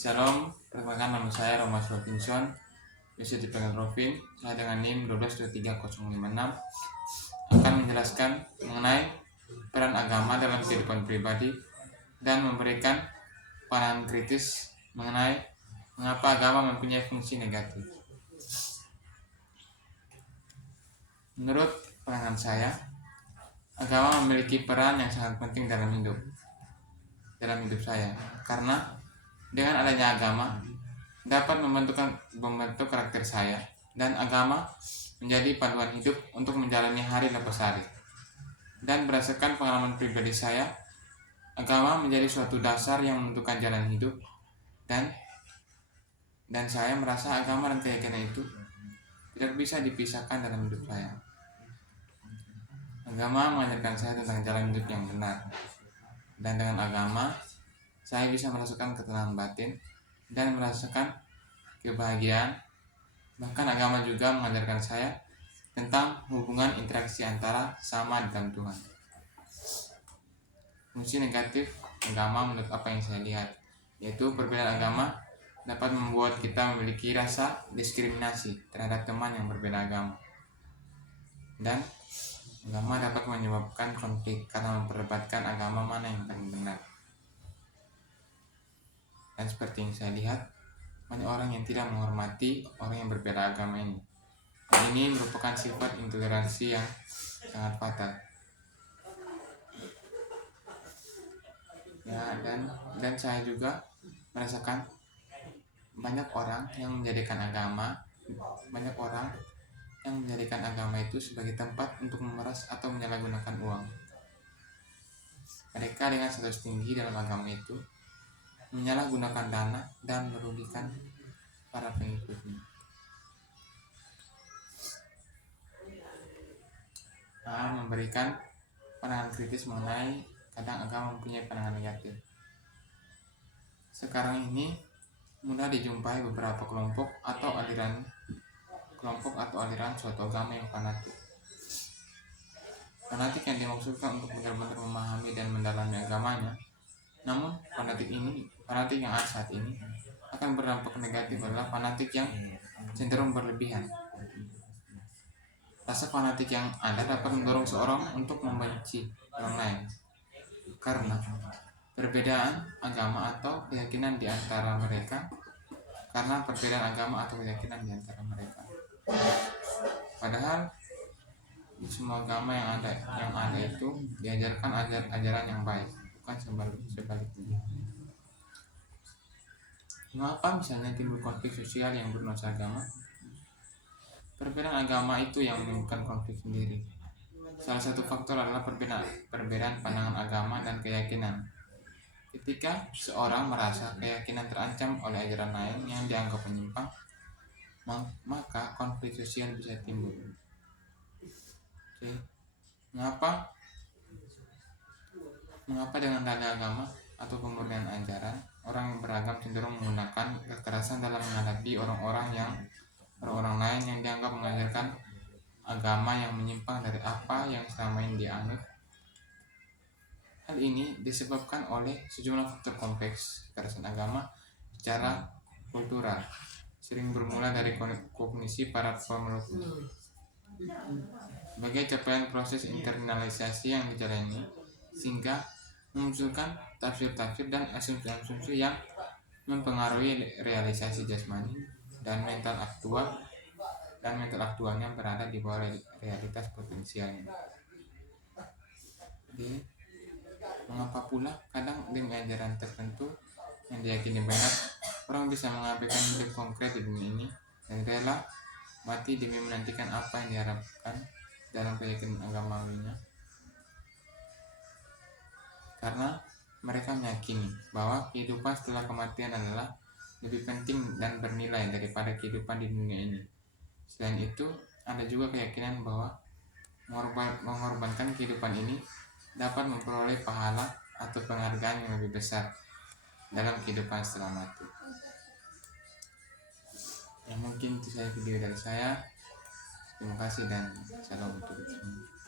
Shalom, perkenalkan nama saya Romas Robinson, biasa dipanggil Robin. Saya dengan NIM 1223056 akan menjelaskan mengenai peran agama dalam kehidupan pribadi dan memberikan pandangan kritis mengenai mengapa agama mempunyai fungsi negatif. Menurut pandangan saya, agama memiliki peran yang sangat penting dalam hidup saya, karena dengan adanya agama dapat membentuk karakter saya, dan agama menjadi panduan hidup untuk menjalani hari lepas hari. Dan berdasarkan pengalaman pribadi saya, agama menjadi suatu dasar yang menentukan jalan hidup, dan saya merasa agama dan keyakinan itu tidak bisa dipisahkan dalam hidup saya. Agama mengajarkan saya tentang jalan hidup yang benar, dan dengan agama saya bisa merasakan ketenangan batin dan merasakan kebahagiaan. Bahkan agama juga mengajarkan saya tentang hubungan interaksi antara sesama dalam Tuhan. Fungsi negatif agama menurut apa yang saya lihat, yaitu perbedaan agama dapat membuat kita memiliki rasa diskriminasi terhadap teman yang berbeda agama, dan agama dapat menyebabkan konflik karena memperdebatkan agama mana yang paling benar. Dan seperti yang saya lihat, banyak orang yang tidak menghormati orang yang berbeda agama ini. Dan ini merupakan sifat intoleransi yang sangat fatal. Ya, dan saya juga merasakan banyak orang yang menjadikan agama itu sebagai tempat untuk memeras atau menyalahgunakan uang. Mereka dengan status tinggi dalam agama itu menyalahgunakan dana dan merugikan para pengikutnya. Memberikan pandangan kritis mengenai kadang agama mempunyai pandangan negatif. Sekarang ini mudah dijumpai beberapa kelompok atau aliran suatu agama yang fanatik. Fanatik yang dimaksudkan untuk benar-benar memahami dan mendalami agamanya. Namun fanatik yang ada saat ini akan berdampak negatif adalah fanatik yang cenderung berlebihan. Rasa fanatik yang ada dapat mendorong seorang untuk membenci orang lain karena perbedaan agama atau keyakinan di antara mereka. Padahal semua agama yang ada itu diajarkan ajaran yang baik, bukan sebaliknya. Mengapa misalnya timbul konflik sosial yang bernuansa agama? Perbedaan agama itu yang menimbulkan konflik sendiri. Salah satu faktor adalah perbedaan pandangan agama dan keyakinan. Ketika seorang merasa keyakinan terancam oleh ajaran lain yang dianggap menyimpang, maka konflik sosial bisa timbul. Mengapa dengan dalih agama atau pemurnian ajaran, orang yang beragam cenderung menggunakan kekerasan dalam menghadapi orang lain yang dianggap mengajarkan agama yang menyimpang dari apa yang selama ini dianut? Hal ini disebabkan oleh sejumlah faktor kompleks. Kekerasan agama secara kultural sering bermula dari kognisi para pemeluk sebagai capaian proses internalisasi yang dijalani, sehingga memunculkan tafsir-tafsir dan asumsi-asumsi yang mempengaruhi realisasi jasmani dan mental aktualnya berada di bawah realitas potensialnya. Jadi, mengapa pula kadang demi ajaran tertentu yang diyakini benar, orang bisa mengabaikan hidup konkret di dunia ini dan rela mati demi menantikan apa yang diharapkan dalam keyakinan agamawinya? Karena mereka meyakini bahwa kehidupan setelah kematian adalah lebih penting dan bernilai daripada kehidupan di dunia ini. Selain itu, ada juga keyakinan bahwa mengorbankan kehidupan ini dapat memperoleh pahala atau penghargaan yang lebih besar dalam kehidupan setelah mati. Mungkin itu saja video dari saya. Terima kasih dan salam untuk semua.